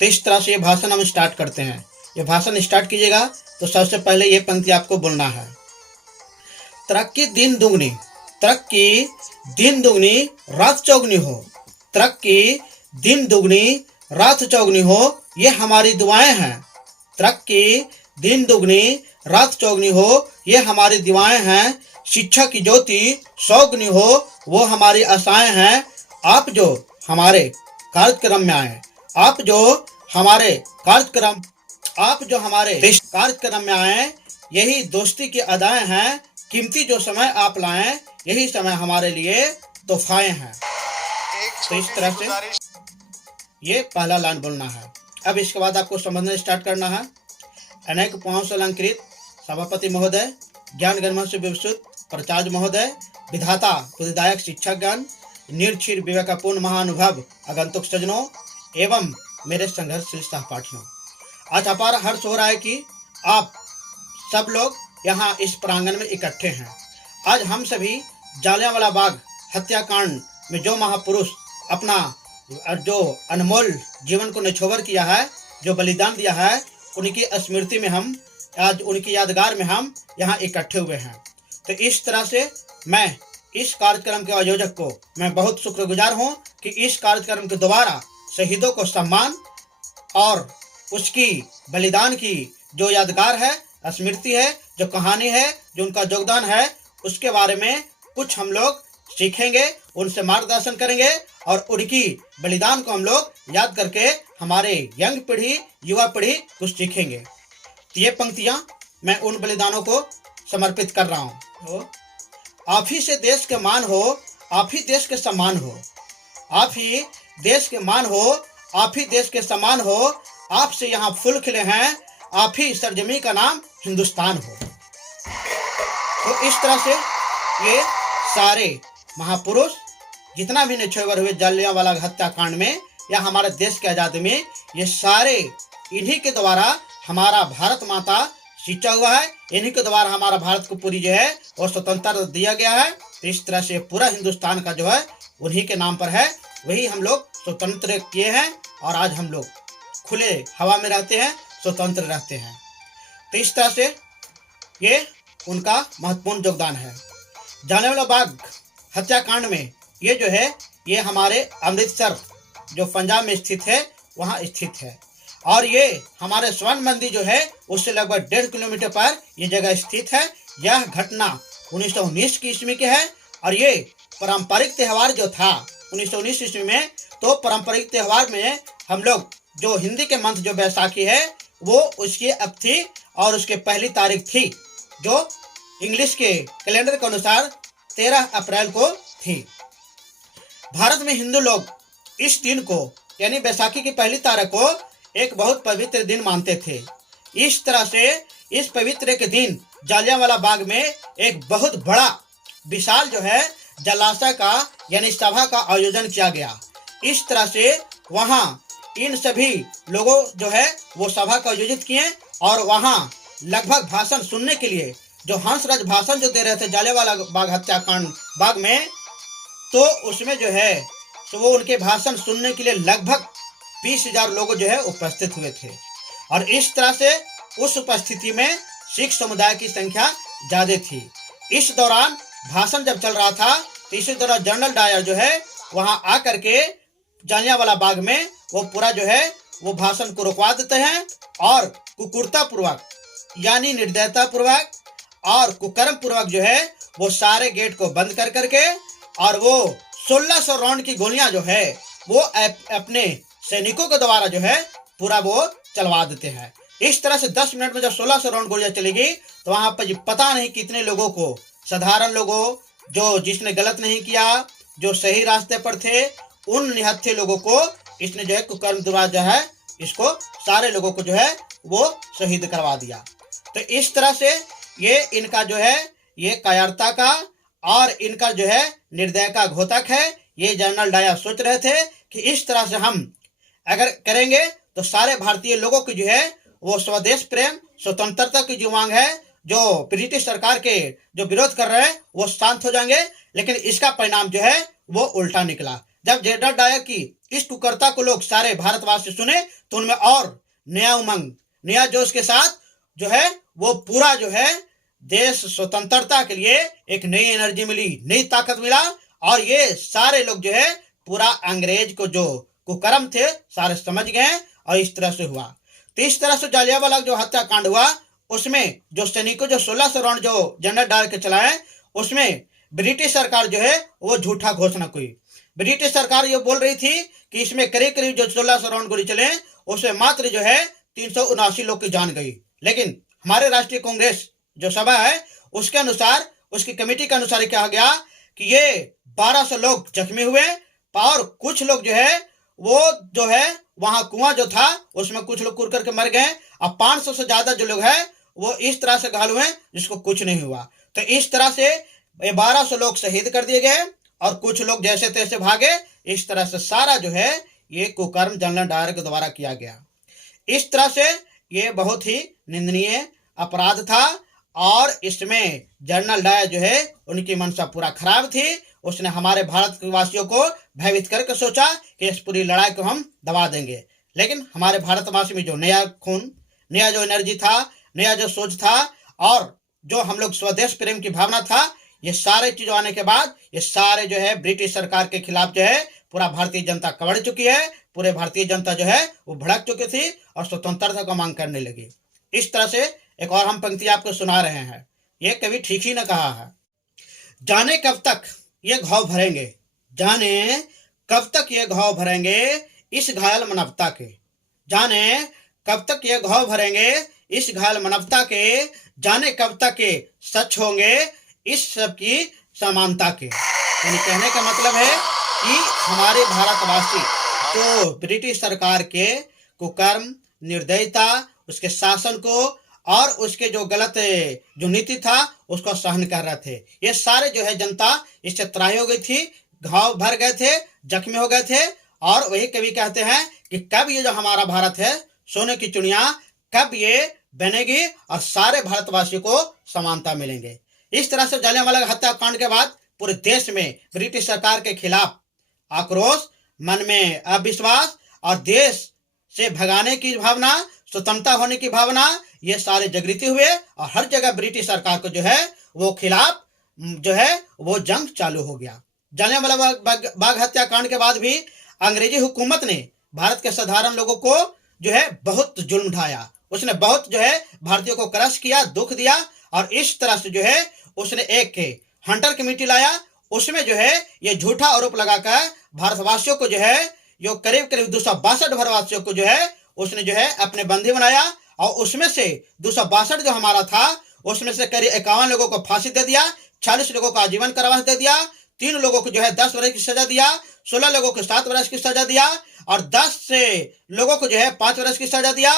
तो इस तरह से ये भाषण हम स्टार्ट करते हैं। ये भाषण स्टार्ट कीजिएगा तो सबसे पहले ये पंक्ति आपको बोलना है। तरक्की दिन दुगनी, तरक्की दिन दुगनी रात चौगनी हो, तरक्की दिन दुगनी रात चौगनी हो, ये हमारी दुआएं हैं। तरक्की दिन दुगनी रात चौगनी हो, ये हमारी दुआएं हैं। शिक्षा की ज्योति सौगनी हो, वो हमारी आशाएं हैं। आप जो हमारे कार्यक्रम में आए, आप जो हमारे कार्यक्रम में आए, यही दोस्ती की अदाएं हैं। कीमती जो समय आप लाएं, यही समय हमारे लिए तोहफाएं हैं। तो इस तरह से ये पहला लाइन बोलना है। अब इसके बाद आपको समझना स्टार्ट करना है। अनेक पांव से अलंकृत सभापति महोदय, ज्ञान गणमा से विवसुत प्राचार्य महोदय, विधाता बुद्धिदायक शिक्षक ज्ञान, निर्क्षीर विवेकपूर्ण महानुभव आगंतुक सज्जनों एवं मेरे संघर्षशील सहपाठियों, आज अपार हर्ष हो रहा है कि आप सब लोग यहाँ इस प्रांगण में इकट्ठे हैं। आज हम सभी जालियांवाला बाग हत्याकांड में जो महापुरुष अपना जो अनमोल जीवन को निछोवर किया है, जो बलिदान दिया है, उनकी स्मृति में हम आज उनकी यादगार में हम यहाँ इकट्ठे हुए हैं। तो इस तरह से मैं इस कार्यक्रम के आयोजक को मैं बहुत शुक्रगुजार हूँ कि इस कार्यक्रम के द्वारा शहीदों को सम्मान और उसकी बलिदान की जो यादगार है, स्मृति है, जो कहानी है, जो उनका योगदान है, उसके बारे में कुछ हम लोग सीखेंगे, उनसे मार्गदर्शन करेंगे और उनकी बलिदान को हम लोग याद करके हमारे यंग पीढ़ी, युवा पीढ़ी कुछ सीखेंगे। तो ये पंक्तियां मैं उन बलिदानों को समर्पित कर रहा हूँ। तो आप ही से देश के मान हो, आप ही देश के सम्मान हो, आप ही देश के मान हो, आप ही देश के समान हो, आपसे यहाँ फूल खिले हैं, आप ही सरजमी का नाम हिंदुस्तान हो। तो इस तरह से ये सारे महापुरुष जितना भी निछोवर हुए जालियांवाला हत्याकांड में या हमारे देश के आज़ादी में, ये सारे इन्हीं के द्वारा हमारा भारत माता सींचा हुआ है, इन्हीं के द्वारा हमारा भारत को पूरी जो है और स्वतंत्रता दिया गया है। तो इस तरह से पूरा हिंदुस्तान का जो है उन्हीं के नाम पर है, वही हम लोग स्वतंत्र किए हैं और आज हम लोग खुले हवा में रहते हैं, स्वतंत्र रहते हैं। तो इस तरह से ये उनका महत्वपूर्ण योगदान है। जालियांवाला बाग हत्याकांड में ये जो है ये हमारे अमृतसर जो पंजाब में स्थित है वहाँ स्थित है और ये हमारे स्वर्ण मंदिर जो है उससे लगभग 1.5 किलोमीटर पर ये जगह स्थित है। यह घटना 1919 की ईस्वी की है और ये पारंपरिक त्यौहार जो था 1919 ईस्वी में, तो पारंपरिक त्यौहार में हम लोग जो हिंदी के मंथ जो बैसाखी है वो उसकी अब थी और उसके पहली तारीख थी जो इंग्लिश के कैलेंडर के अनुसार 13 अप्रैल को थी। भारत में हिंदू लोग इस दिन को यानी बैसाखी की पहली तारीख को एक बहुत पवित्र दिन मानते थे। इस तरह से इस पवित्र के दिन जालियांवाला बाग में एक बहुत बड़ा विशाल जो है जलाशय का यानी सभा का आयोजन किया गया। इस तरह से वहाँ इन सभी लोगों जो है वो सभा का आयोजित किए और वहाँ लगभग भाषण सुनने के लिए जो हंसराज भाषण जो दे रहे थे जालियांवाला बाग हत्याकांड बाग में, तो उसमें जो है तो वो उनके भाषण सुनने के लिए लगभग 20,000 लोग जो है उपस्थित हुए थे। और इस तरह से उस उपस्थिति में सिख समुदाय की संख्या ज्यादा थी। इस दौरान भाषण जब चल रहा था तो इसी दौरान जनरल डायर जो है वहां आकर के जालियांवाला बाग में वो पूरा जो है वो भाषण को रुकवा देते हैं और कुकुरता पूर्वक यानी निर्दयता पूर्वक और कुकर्म पूर्वक जो है वो सारे गेट को बंद कर करके और वो 1600 राउंड की गोलियां जो है वो अपने सैनिकों के द्वारा जो है पूरा वो चलवा देते हैं। इस तरह से 10 मिनट में जब 1600 राउंड गोलियां चलेगी तो वहां पर पता नहीं कितने लोगों को, साधारण लोगों जो जिसने गलत नहीं किया, जो सही रास्ते पर थे, उन निहत्थे लोगों को इसने जो है कुकर्म द्वारा जो है इसको सारे लोगों को जो है वो शहीद करवा दिया। तो इस तरह से ये इनका जो है ये कायरता का और इनका जो है निर्दय का घोतक है। ये जनरल डायर सोच रहे थे कि इस तरह से हम अगर करेंगे तो सारे भारतीय लोगों की जो है वो स्वदेश प्रेम, स्वतंत्रता की जो मांग है, जो ब्रिटिश सरकार के जो विरोध कर रहे हैं वो शांत हो जाएंगे। लेकिन इसका परिणाम जो है वो उल्टा निकला। जब जनरल डायर की इस कुकर्ता को लोग सारे भारतवासी सुने तो उनमें और नया उमंग, नया जोश के साथ जो है वो पूरा जो है देश स्वतंत्रता के लिए एक नई एनर्जी मिली, नई ताकत मिला। और ये सारे लोग जो है पूरा अंग्रेज को जो कुकर्म थे सारे समझ गए और इस तरह से हुआ। तो इस तरह से जालियांवाला जो हत्याकांड हुआ उसमें जो सैनिकों जो 1600 राउंड जो जनरल डाल के चलाए उसमें ब्रिटिश सरकार जो है वो झूठा घोषणा की। ब्रिटिश सरकार ये बोल रही थी कि इसमें करीब करीब जो 1600 राउंड गोली चले उसमें मात्र जो है 379 लोग की जान गई। लेकिन हमारे राष्ट्रीय कांग्रेस जो सभा है उसके अनुसार, उसकी कमेटी के अनुसार कहा गया कि ये 1200 लोग जख्मी हुए और कुछ लोग जो है वो जो है वहां कुआं जो था उसमें कुछ लोग कूद करके मर गए और 500 से ज्यादा जो लोग हैं वो इस तरह से घायल हुए जिसको कुछ नहीं हुआ। तो इस तरह से 1200 लोग शहीद कर दिए गए और कुछ लोग जैसे तैसे भागे। इस तरह से सारा जो है ये कुकर्म जनरल डायर के द्वारा किया गया। इस तरह से ये बहुत ही निंदनीय अपराध था और इसमें जनरल डायर जो है उनकी मंशा पूरा खराब थी। उसने हमारे भारत के वासियों को भयभीत करके सोचा कि इस पूरी लड़ाई को हम दबा देंगे। लेकिन हमारे भारतवासी में जो नया खून, नया जो एनर्जी था, नया जो सोच था और जो हम लोग स्वदेश प्रेम की भावना था, ये सारे चीजों आने के बाद ये सारे जो है ब्रिटिश सरकार के खिलाफ जो है पूरा भारतीय जनता कवड़ चुकी है। पूरे भारतीय जनता जो है वो भड़क चुकी थी और स्वतंत्रता का मांग करने लगी। इस तरह से एक और हम पंक्ति आपको सुना रहे हैं। ये कभी ठीक ही न कहा है। जाने कब तक ये घाव भरेंगे, जाने कब तक ये घाव भरेंगे इस घायल मानवता के, जाने कब तक ये घाव भरेंगे इस घायल मानवता के, जाने कब तक के सच होंगे इस सब की समानता के। यानी कहने का मतलब है कि हमारे भारतवासी तो ब्रिटिश सरकार के कुकर्म, निर्दयता, उसके शासन को और उसके जो गलत जो नीति था उसको सहन कर रहे थे। ये सारे जो है जनता इससे त्राही हो गई थी, घाव भर गए थे, जख्मी हो गए थे। और वही कवि कहते हैं कि कब ये जो हमारा भारत है सोने की चिड़िया, कब ये बनेगी और सारे भारतवासियों को समानता मिलेंगे। इस तरह से जालियांवाला हत्याकांड के बाद पूरे देश में ब्रिटिश सरकार के खिलाफ आक्रोश, मन में अविश्वास और देश से भगाने की भावना, स्वतंत्रता होने की भावना, ये सारे जागृति हुए और हर जगह ब्रिटिश सरकार को जो है वो खिलाफ जो है वो जंग चालू हो गया। जालियांवाला बाग हत्याकांड के बाद भी अंग्रेजी हुकूमत ने भारत के साधारण लोगों को जो है बहुत जुल्म ढाया। उसने बहुत जो है भारतीयों को क्रश किया, दुख दिया और इस तरह से जो है उसने एक हंटर कमेटी लाया। उसमें जो है ये झूठा आरोप लगाकर भारतवासियों को जो है जो करीब करीब 262 भारतवासियों को जो है उसने जो है अपने बंदी बनाया और उसमें से 262 जो हमारा था उसमें से करीब 51 लोगों को फांसी दे दिया, 40 लोगों को आजीवन कारावास दे दिया, 3 लोगों को जो है 10 वर्ष की सजा दिया, 16 लोगों को 7 वर्ष की सजा दिया और 10 से लोगों को जो है 5 वर्ष की सजा दिया।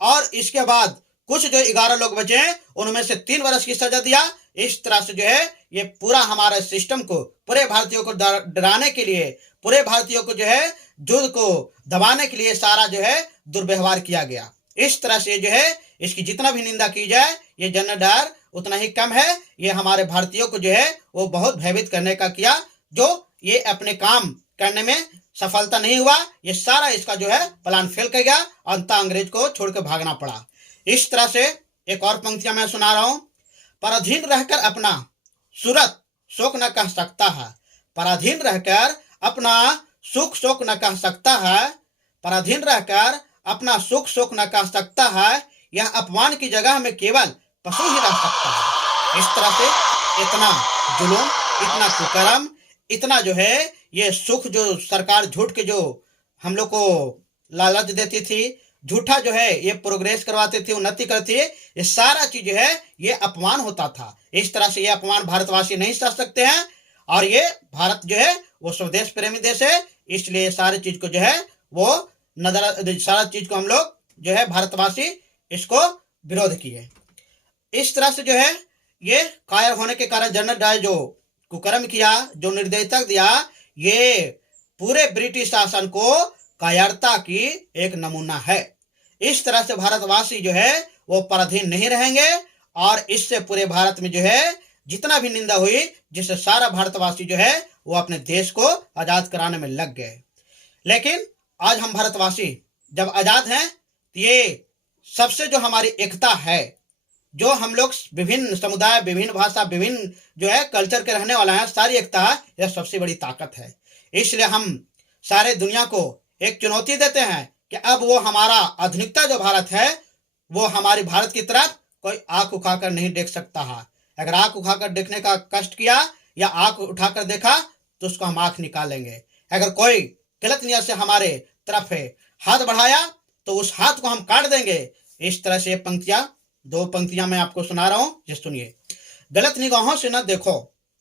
और इसके बाद कुछ जो 11 लोग बचे उनमें से 3 वर्ष की सजा दिया। इस तरह से जो है ये पूरा हमारे सिस्टम को, पूरे भारतीयों को डराने के लिए, पूरे भारतीयों को जो है युद्ध को दबाने के लिए सारा जो है दुर्व्यवहार किया गया। इस तरह से जो है इसकी जितना भी निंदा की जाए ये जनरल डायर उतना ही कम है। ये हमारे भारतीयों को जो है वो बहुत भयभीत करने का किया, जो ये अपने काम करने में सफलता नहीं हुआ। ये सारा इसका जो है प्लान फेल कर गया, अंत अंग्रेज को छोड़कर भागना पड़ा। इस तरह से एक और पंक्तियां मैं सुना रहा हूं। पराधीन रहकर अपना सूरत शोक न कह सकता है, पराधीन रहकर अपना सुख शोक न कह सकता है, पराधीन रहकर अपना सुख शोक न कह सकता है, यह अपमान की जगह में केवल पशु ही रह सकता है। इस तरह से इतना जुल्म, इतना कुकर्म, इतना जो है ये सुख जो सरकार झूठ के जो हम लोग को लालच देती थी, झूठा जो है ये प्रोग्रेस करवाते थे, उन्नति करती है, ये सारा चीज है ये अपमान होता था। इस तरह से ये अपमान भारतवासी नहीं सह सकते हैं और ये भारत जो है वो स्वदेश प्रेमी देश है, इसलिए सारी चीज को जो है वो नजर, सारा चीज को हम लोग जो है भारतवासी इसको विरोध किए। इस तरह से जो है ये कायर होने के कारण जनरल डायर जो कुकर्म किया, जो निर्दयता दिया, ये पूरे ब्रिटिश शासन को कायरता की एक नमूना है। इस तरह से भारतवासी जो है वो पराधीन नहीं रहेंगे और इससे पूरे भारत में जो है जितना भी निंदा हुई, जिससे सारा भारतवासी जो है वो अपने देश को आजाद कराने में लग गए। लेकिन आज हम भारतवासी जब आजाद हैं, ये सबसे जो हमारी एकता है, जो हम लोग विभिन्न समुदाय, विभिन्न भाषा, विभिन्न जो है कल्चर के रहने वाला है, सारी एकता है, यह सबसे बड़ी ताकत है। इसलिए हम सारे दुनिया को एक चुनौती देते हैं कि अब वो हमारा आधुनिकता जो भारत है, वो हमारी भारत की तरफ कोई आंख उठाकर नहीं देख सकता है। अगर आंख उठाकर देखने का कष्ट किया या आंख उठाकर देखा तो उसको हम आंख निकालेंगे। अगर कोई गलत नियत से हमारे तरफ है हाथ बढ़ाया तो उस हाथ को हम काट देंगे। इस तरह से पंक्तियां, 2 पंक्तियां मैं आपको सुना रहा हूं, ये सुनिए। गलत निगाहों से न देखो,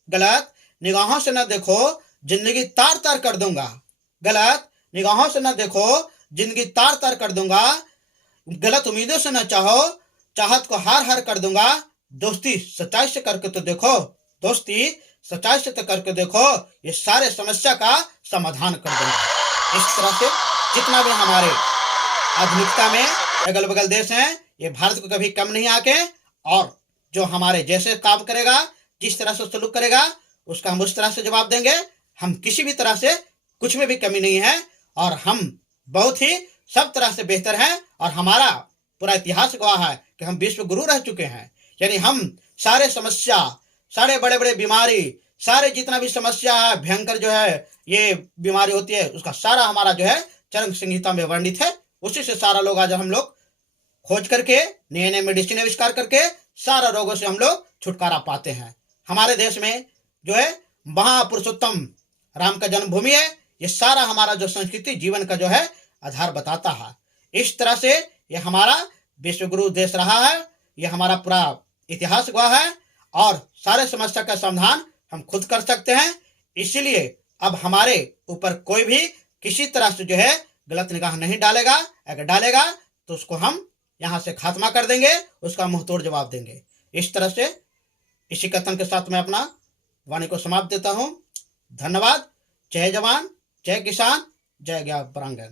गलत निगाहों से न देखो, जिंदगी तार तार कर दूंगा। गलत निगाहों से न देखो, जिंदगी तार तार कर दूंगा। गलत उम्मीदों से न चाहो, चाहत को हार हार कर दूंगा। दोस्ती सच्चाई से करके तो देखो, दोस्ती सच्चाई से तो करके देखो, ये सारे समस्या का समाधान कर दूंगा। इस तरह से जितना भी हमारे आधुनिकता में अगल बगल देश हैं, ये भारत को कभी कम नहीं आके, और जो हमारे जैसे काम करेगा, जिस तरह से सलूक करेगा, उसका हम उस तरह से जवाब देंगे। हम किसी भी तरह से कुछ में भी कमी नहीं है, और हम बहुत ही सब तरह से बेहतर हैं, और हमारा पूरा इतिहास गवाह है कि हम विश्व गुरु रह चुके हैं। यानी हम सारे समस्या, सारे बड़े बड़े बीमारी, सारे जितना भी समस्या है, भयंकर जो है ये बीमारी होती है, उसका सारा हमारा जो है चरक संहिता में वर्णित है। उसी से सारा लोग आज हम लोग खोज करके नए नए मेडिसिन आविष्कार करके सारा रोगों से हम लोग छुटकारा पाते हैं। हमारे देश में जो है महापुरुषोत्तम राम का जन्मभूमि है। ये सारा हमारा जो संस्कृति जीवन का जो है आधार बताता है। इस तरह से ये हमारा विश्व गुरु देश रहा है, ये हमारा पूरा इतिहास गवाह है, और सारे समस्या का समाधान हम खुद कर सकते हैं। इसीलिए अब हमारे ऊपर कोई भी किसी तरह से जो है गलत निगाह नहीं डालेगा। अगर डालेगा तो उसको हम यहाँ से खात्मा कर देंगे, उसका मुंह तोड़ जवाब देंगे। इस तरह से इसी कथन के साथ मैं अपना वाणी को समाप्त देता हूँ। धन्यवाद। जय जवान, जय किसान, जय ज्ञान परांगण।